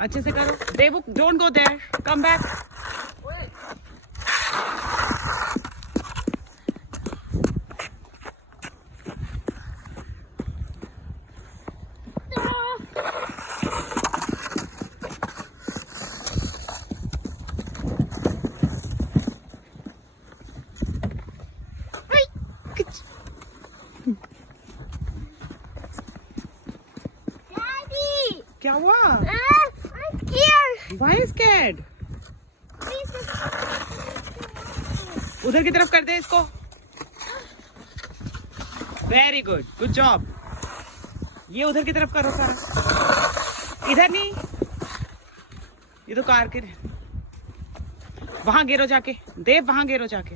अच्छे से करो। Devu, don't go there, come back. क्या हुआ? I'm scared. Why scared? उधर की तरफ कर दे इसको। Very good, good job. ये उधर की तरफ करो सारा, इधर नहीं। ये तो कार के वहां गिरो जाके, देव वहां गिरो जाके।